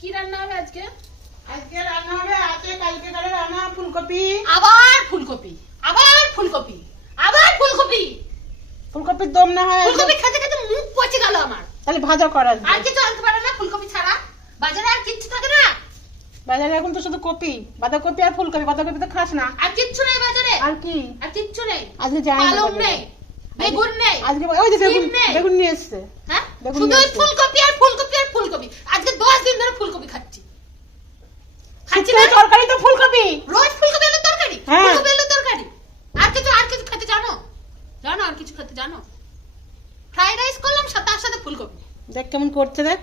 কি রান্না হবে আজকে? আজকে রান্না হবে আছে কালকে কালে রান্না ফুলকপি। আবার ফুলকপি আবার ফুলকপি আবার ফুলকপি। ফুলকপির দম না হয়। ফুলকপি খেতে খেতে মুখ পচে গেল আমার। তাহলে ভাজা করা আর কিছু আনতে পারে না ফুলকপি ছাড়া। বাজারে আর কিচ্ছু থাকে না। বাজারে এখন তো শুধু কপি বাঁধাকপি আর ফুলকপি বাঁধাকপি তো খাস না। আর কিচ্ছু নেই বাজারে। আর কি? আর কিচ্ছু নেই। আজকে যাই পালং নেই বেগুন নেই আজকে ওই যে বেগুন বেগুন নিয়ে এসছে। হ্যাঁ? শুধু ফুলকপি আর ফুলকপি আর ফুলকপি আজকে দশ দিন ধরে ফুলকপি খাচ্ছি খাচ্ছি না শুক্তো তরকারি তো ফুলকপি রোজ ফুলকপি আলুর তরকারি হ্যাঁ। ফুলকপি আলুর তরকারি আর কিছু আর কিছু খেতে জানো জানো আর কিছু খেতে জানো ফ্রাইড রাইস করলাম সাথে তার সাথে ফুলকপি দেখ কেমন করছে দেখ।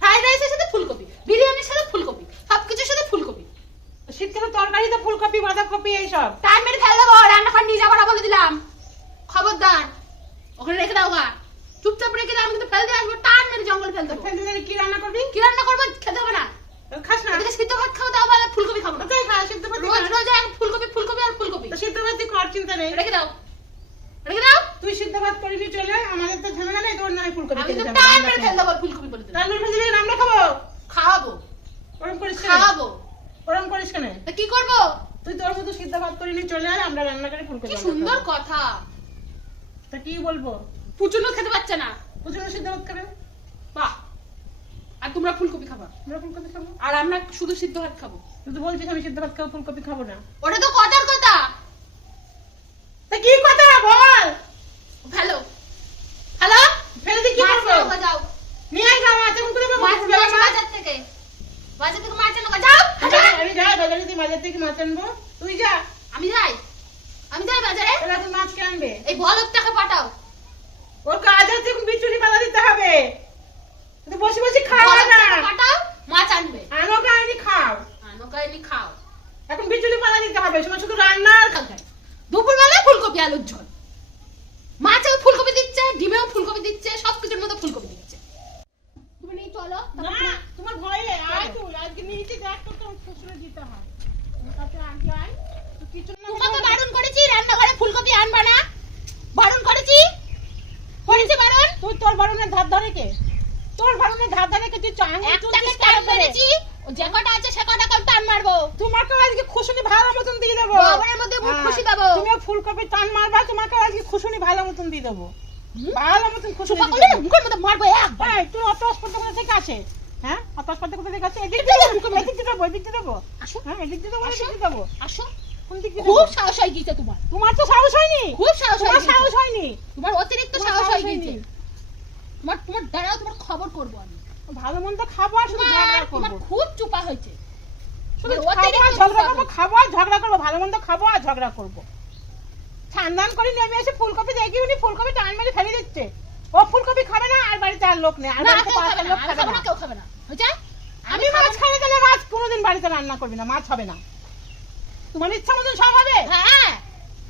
ফ্রাইড রাইসের সাথে ফুলকপি বিরিয়ানির সাথে ফুলকপি সবকিছুর সাথে ফুলকপি। শীতকালে তরকারি তো ফুলকপি বাঁধাকপি এইসব। টাইম মেরে ফেলে দেবো রান্নাঘর নিয়ে যাব না বলে দিলাম। খবরদার ওখানে রেখে দাও গা। চুপচাপ রেখে দাও আমি কিন্তু ফেলে দিয়ে আসব টান মেরে জঙ্গল ফেলতে দেবো। ফেলে দিলে কি রান্না করবি কি রান্না করব খেতে হবে না খাস না এদিকে সিদ্ধ ভাত খাব তাও বলে ফুলকপি খাব না কোথায় খাস সিদ্ধ ভাত রোজ রোজ এক ফুলকপি ফুলকপি আর ফুলকপি তো সিদ্ধ ভাত কর চিন্তা নেই রেখে দাও রেখে দাও তুই সিদ্ধ ভাত করবি চলে আয়, আমাদের তো ঝামেলা নেই তোর নয় ফুলকপি আমি খেতে তো যাবে, টাইম রান্না মেরে খাব। ফেলে দেবো ফুলকপি বলে দিলাম রান্না ভেজে দিলে রান্না খাব খাওয়াবো ওরম করিস কেন খাওয়াবো ওরম করিস কেন তা কি করব? তুই তোর মতো সিদ্ধ ভাত করে নিয়ে চলে আয় আমরা রান্না করে ফুলকপি কি সুন্দর কথা। তা কি বলব? পুচুনো খেতে পাচ্ছে না। প্রচণ্ড সিদ্ধ ভাত খাবে? বাহ। আর তোমরা ফুলকপি খাবা? আমরা ফুলকপি খাব। আর আমরা শুধু সিদ্ধ ভাত খাব। তুই তো বলছিস আমি সিদ্ধ ভাত খাব ফুলকপি খাব না। ওটা তো কথার কথা। তা কি কথা? বল। হ্যালো হ্যালো ফেলে দি কি করব? যাও। নিয়ে আয় গা মাছ এখন কোথায় মাছ বাজার থেকে। বাজার থেকে মাছ যাও আমি যাই, বাজারে তুই বাজার থেকে মাছ আনব। তুই যা আমি যাই। আমি যাই বাজারে। তাহলে এখন মাছ কে আনবে? এই বলদটাকে পাঠাও। ওর কাজ আছে এখন বিচুলি পালা দিতে হবে। তুই বসে বসে খাওয়া না। পাঠাও মাছ আনবে। আনো কাহিনি খাও। আনো কাইনি খাও। এখন বিচুলি পালা দিতে হবে। সময় শুধু রান্না আর খাও। দুপুরবেলা ফুলকপি আলুর ঝোল মাছেও ফুলকপি দিচ্ছে ডিমেও ফুলকপি দিচ্ছে সবকিছুর মধ্যে ফুলকপি দিচ্ছে তুমি নিয়ে চলো না তোমার ভয়ে আয় তুই আজকে নিয়েছি দেখ তোর তো শ্বশুরে দিতে হয় আমার কাছে আজকে আয় তুই কিছু না তোমাকে বারণ করেছি রান্নাঘরে ফুলকপি আনবা না বারণ করেছি করেছি বারণ তুই তোর বারণের ধার ধরে কে? তোর বারণের ধার ধরে কে? তুই চাঙ্গি একটাকে টান মেরেছি? যে কটা আছে সে কটা কেউ টান মারবো। তোমাকে আজকে খুশুনি ভালো মতন দিয়ে দেবো। বাবারের মধ্যে মুখ হ্যাঁ, খুশি দেবো। তুমিও ফুলকপি টান মারবা তোমাকে আজকে খুশুনি ভালো মতন দিয়ে দেবো। ভালো মতন খুশুনি দিয়ে। মুখের মধ্যে মারবো একবার। তুই অত আসপর্দা কোথা থেকে আসে? হ্যাঁ অত আসপর্দা কোথা থেকে আসে? এদিক দিয়ে দেবো এদিক দিয়ে দেবো এদিক দিয়ে দেবো। আসো। হ্যাঁ এদিক দিয়ে দেবো এদিক দিয়ে দেবো। আসো। কোন দিক দিয়ে খুব সাহস হয়ে গিয়েছে তোমার। তোমার তো সাহস হয়নি। খুব সাহস সাহস হয়নি। তোমার অতিরিক্ত সাহস হয়ে। গিয়েছে। তোমার তোমার দাঁড়াও তোমার খবর করব আমি। ভালো মন্দ খাব আর শুধু ঝগড়া করব। খুব চুপা হয়েছে। শুধু খাব আর ঝগড়া করব খাব আর ঝগড়া করব ভালো মন্দ খাব আর ঝগড়া করব। ছান্দান করে নেমে এসে ফুলকপি দেখি উনি ফুলকপি টান মেরে ফেলে দিচ্ছে। ও ফুলকপি খাবে না আর বাড়িতে আর লোক নেই আর বাড়িতে পাঁচটা লোক খাবে না কেউ খাবে না। আমি মাছ খাই তাহলে মাছ কোনোদিন বাড়িতে রান্না করবি না মাছ হবে না। তোমার ইচ্ছা মতন সব হবে। হ্যাঁ।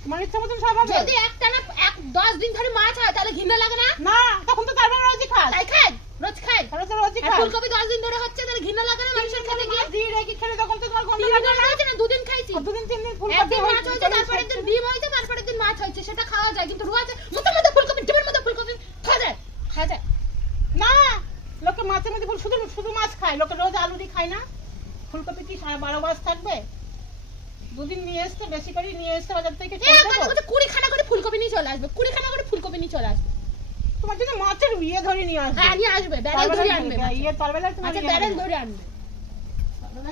তোমার ইচ্ছা মতন সব হবে। যদি একটা না এক দশ দিন ধরে মাছ হয় তাহলে ঘৃণা লাগে না? না তখন তো তারপরে রোজই খাস তাই খাই রোজ খাই তাহলে তো রোজই খাস ফুলকপি দশ দিন ধরে হচ্ছে তাহলে ঘৃণা লাগে না মানুষের খেতে গিয়ে? দিয়ে রেখে খেলে তখন তো তোমার গন্ধ দিন না। না? দুদিন খাইছি। দুদিন তিন দিন ফুলকপি মাছ হয়েছে, তারপরে দিন ডিম হয়েছে তারপরে দিন মাছ হয়েছে সেটা খাওয়া যায় কিন্তু রোজ মুখের মধ্যে ফুলকপি ডিমের মধ্যে ফুলকপি খাওয়া যায়? খাওয়া যায়? না লোকে মাছের মধ্যে ফুল শুধু শুধু মাছ খায় লোকে রোজ আলু দিয়ে খায় না। ফুলকপি কি সারা বারো মাস থাকবে? দুদিন নিয়ে এসছে বেশি করে নিয়ে এসছে বাজার থেকে কুড়ি খানা করে ফুলকপি নিয়ে চলে আসবে কুড়ি খানা করে ফুলকপি নিয়ে চলে আসবে। তোমার জন্য মাছের ইয়ে ধরে নিয়ে আসবে। হ্যাঁ নিয়ে আসবে ব্যারেল ধরে আনবে তরবেলা- ইয়ে তরবেলায় তোমার আচ্ছা ইয়ে ব্যারেল ধরে আনবে।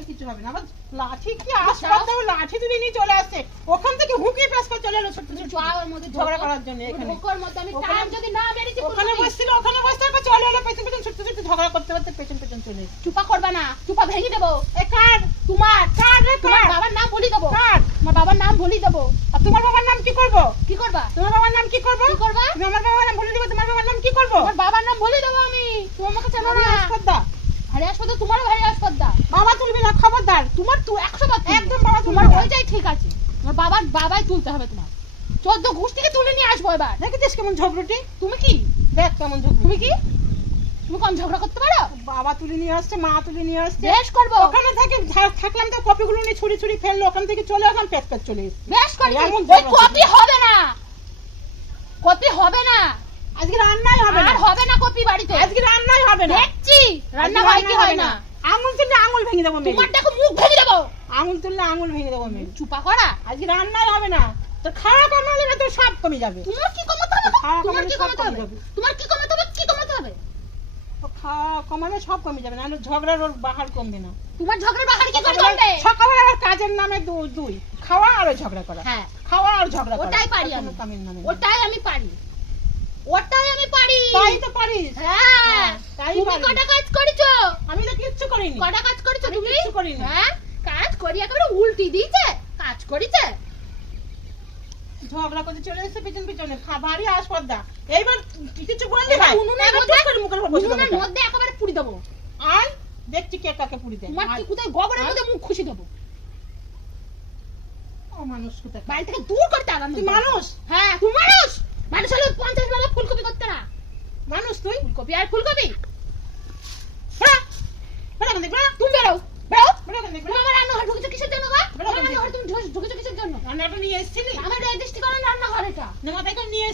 কিছু হবে না আবার লাঠি কি আসপাতে লাঠি তুলে নিয়ে চলে আসছে। ওখান থেকে হুকিয়ে পেশ করে চলে এলো ছোট্ট ছোট্ট চাওয়ার মধ্যে ঝগড়া করার জন্য এখানে। ঢোকোর মধ্যে আমি টান যদি না মেরেছি ওখানে বসছিল ওখানে বসতে তারপর চলে এলো পেছন পেছন ছোট্ট ছোট্ট ঝগড়া করতে করতে পেছন পেছন চলে চুপা করবা না চুপা ভেঙে দেবো। এ কার? তোমার কার রে তোমার বাবার নাম বলি দেবো। তোমার বাবার নাম বলি দেবো। আর তোমার বাবার নাম কি করব? কি করবা? তোমার বাবার নাম কি করব? কি করবা? তুমি আমার বাবার নাম বলে দিবে তোমার বাবার নাম কি করব? তোমার বাবার নাম বলি দেবো আমি। তুমি আমাকে চেনো না। আসপদ্দা ভারী হাসপাতাল তোমারও ভারী হাসপাতাল বাবা তুলবি না খবরদার। তোমার তু একশো বার তুলবে। একদম বাবা তোমার ওইটাই ঠিক আছে। তোমার বাবার বাবাই তুলতে হবে তোমার। চোদ্দ ঘুষ থেকে তুলে নিয়ে আসব এবার। দেখেছিস কেমন ঝগড়ুটি? তুমি কি? দেখ কেমন ঝগড়ুটি। তুমি কি? তুমি কম ঝগড়া করতে পারো? বাবা তুলে নিয়ে আসছে মা তুলে নিয়ে আসছে। বেশ করব। ওখানে থেকে থাকলাম তো কপিগুলো নিয়ে ছুরি ছুরি ফেলল ওখান থেকে চলে আসলাম পেট পেট চলে বেশ করেছি। ওই কপি হবে না। কপি হবে না। আজকে রান্নাই হবে না। আর হবে না কপি বাড়িতে। আজকে রান্নাই হবে না। দেখছি। রান্না হয় কি হয় না? না। দেবো মেরে তোমার দেখো মুখ ভেঙে দেবো। আঙুল তুললে আঙুল ভেঙে দেবো মেরে চুপা করা। আজকে রান্নাই হবে না। তো খাওয়া কমালে না তোর সব কমে যাবে। তোমার কি কমাতে হবে? তোমার কি কমাতে হবে? তোমার কি কমাতে হবে? কি কমাতে হবে? তো খাওয়া কমালে সব কমে যাবে না ঝগড়ার ওর বাহার কমবে না। তোমার বাহার কি করে আবার কাজের নামে দুই দুই। খাওয়া আর ঝগড়া করা। হ্যাঁ। খাওয়া আর ঝগড়া করা। ওটাই পারি আমি। কামের নামে ওটাই আমি পারি। ওটাই আমি পারি। তাই তো পারিস হ্যাঁ। হ্যাঁ, তুমি কটা কাজ করেছ? আমি তো কিচ্ছু করিনি। কটা কাজ করেছ তুমি? কিচ্ছু করিনি। হ্যাঁ। কাজ করি একেবারে উল্টি দিয়েছে। কাজ করেছে। ঝগড়া করতে চলে এসেছে পিছন পিছনে। খাবারই আসপদ্দা এইবার কিছু বললি ভাই? উনুনের মধ্যে করে মুখের উপর উনুনের মধ্যে একেবারে পুড়ি দেবো। আয় দেখছি কে কাকে পুরি দেয়। কি কোথায় গোবরের মধ্যে মুখ খুশি দেবো। মানুষ কোথায় বাড়ি থেকে দূর করতে তুই মানুষ? হ্যাঁ তুমি মানুষ! মানুষ হলে পঞ্চাশ বেলা ফুলকপি করতে না মানুষ তুই? ফুলকপি আর ফুলকপি বেড়া বেড়া কেন দেখবে তুমি বেরো বেরো বেড়া কেন দেখবে তুমি আমার রান্নাঘর ঢুকেছো কিসের জন্য গো বেরো আমার এখান থেকে। রান্নাঘরে তুমি ঢুকেছো- ঢুকেছো কিসের জন্য রান্নাটা নিয়ে এসেছিলি আমার রেজিস্ট্রি করেন নিয়ে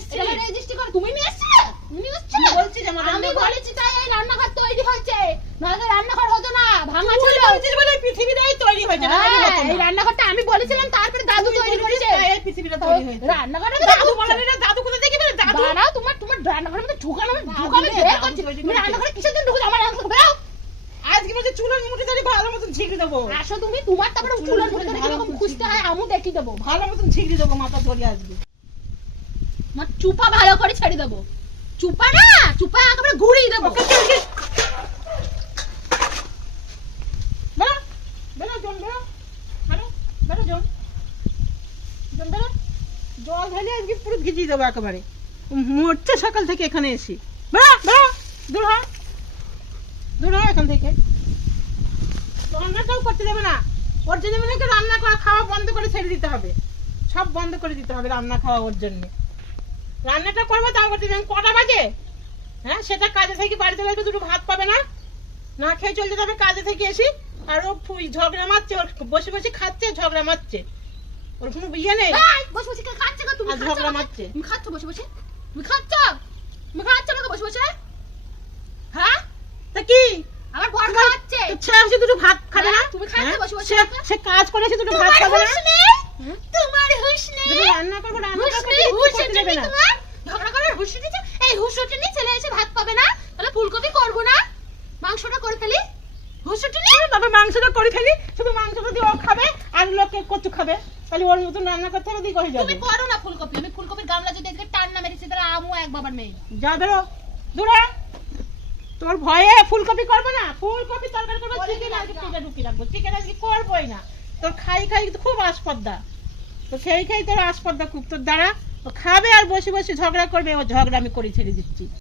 রেজিস্ট্রি করে। তুমি নিয়ে এসছিলে? তুমি আমি বলছি যে আমি বলেছি তাই এই রান্নাঘর তৈরি হয়েছে। নয়তো রান্নাঘর হতো না ভাঙা ছিল। বলছিস বলে পৃথিবীটাই তৈরি হয়েছে না হতো না। এই রান্নাঘরটা আমি বলেছিলাম তারপরে দাদু তৈরি করেছে। এই পৃথিবীটা তৈরি হয়েছে। রান্নাঘরে দাদু বলালি না দাদু কোথা থেকে বেরো দাদু? দাঁড়াও তোমার তোমার রান্নাঘরের মধ্যে ঢুকানো ঢুকানো বের করছি। তুমি রান্নাঘরে কিসের জন্য ঢুকেছো? আমার রান্নাঘর বেরো আজকে বলছে চুলের মুঠি ধরে ভালো মতন ঝিঁকড়ে দেবো। আসো তুমি তোমার তারপরে চুলের মধ্যে ভালো কীরকম খুঁজতে হয় আমু দেখি দেবো। ভালো মতন ঝিঁকড়ে দেবো মাথা ধরে আজকে। আমার চুপা ভালো করে ছেড়ে দেবো। চুপা না, চুপা একেবারে ঘুরিয়ে দেবো। জল ঢালে আজকে পুরো ভিজিয়ে দেবো একেবারে। মরছে সকাল থেকে এখানে এসে। বেরো বেরো, দূর হ। দূর হ এখান থেকে। রান্নাটাও করতে দেবে না। ওর জন্য মনে রান্না করা, খাওয়া বন্ধ করে ছেড়ে দিতে হবে। সব বন্ধ করে দিতে হবে রান্না খাওয়া ওর জন্য। রান্নাটা করব তাও করতে কটা বাজে? হ্যাঁ সেটা কাজে থেকে বাড়িতে গেলে দুটো ভাত পাবে না। না খেয়ে চলতে যাবে কাজে থেকে এসি। আর ও ঝগড়া মারছে ওর বসে বসে খাচ্ছে ঝগড়া মারছে। ওর কোনো ইয়ে নেই। বসে বসে খাচ্ছে তুমি? ঝগড়া মারছে। তুমি খাচ্ছ বসে বসে? তুমি খাচ্ছ? তুমি খাচ্ছ আমাকে বসে বসে? হ্যাঁ? তা কি? আমার বর খাচ্ছে। ছেলে দুটো ভাত খাবে না? হ্যাঁ, তুমি খাচ্ছো হ্যাঁ? বসে বসে সে- কাজ করে এসে দুটো ভাত খাবে না? তোমার হুঁশ নেই যদি রান্না করব রান্না হুঁশ নেই কিছু হুঁশ করতে দেবে নেই তোমার। ঝগড়া করার হুঁশ নেই এই হুঁশ নেই ছেলে এসে ভাত পাবে না। তাহলে ফুলকপি করব না। মাংসটা করে ফেলি। হুঁশ নেই তবে মাংসটা করে ফেলি। শুধু মাংসটা দিয়ে ও খাবে আর লোকে কচু খাবে তাহলে ওর মতন রান্না করতে হবে দিক যাবে? তুমি করো না ফুলকপি। আমি ফুলকপির গামলা যদি এদিকে টান না মেরেছি তাহলে আমও এক বাবার মেয়ে। যা বেরো। দূরে তোর ভয়ে ফুলকপি করব না। ফুলকপি তরকারি করব চিকেন আজকে ঢুকিয়ে রাখব। চিকেন আজকে করবোই না। তোর খাই খাই খুব আসপদ্দা তো খেয়ে খেয়ে তোর আসপর্দা খুব তোর দ্বারা ও খাবে আর বসে বসে ঝগড়া করবে, ও ঝগড়া আমি করে ছেড়ে দিচ্ছি।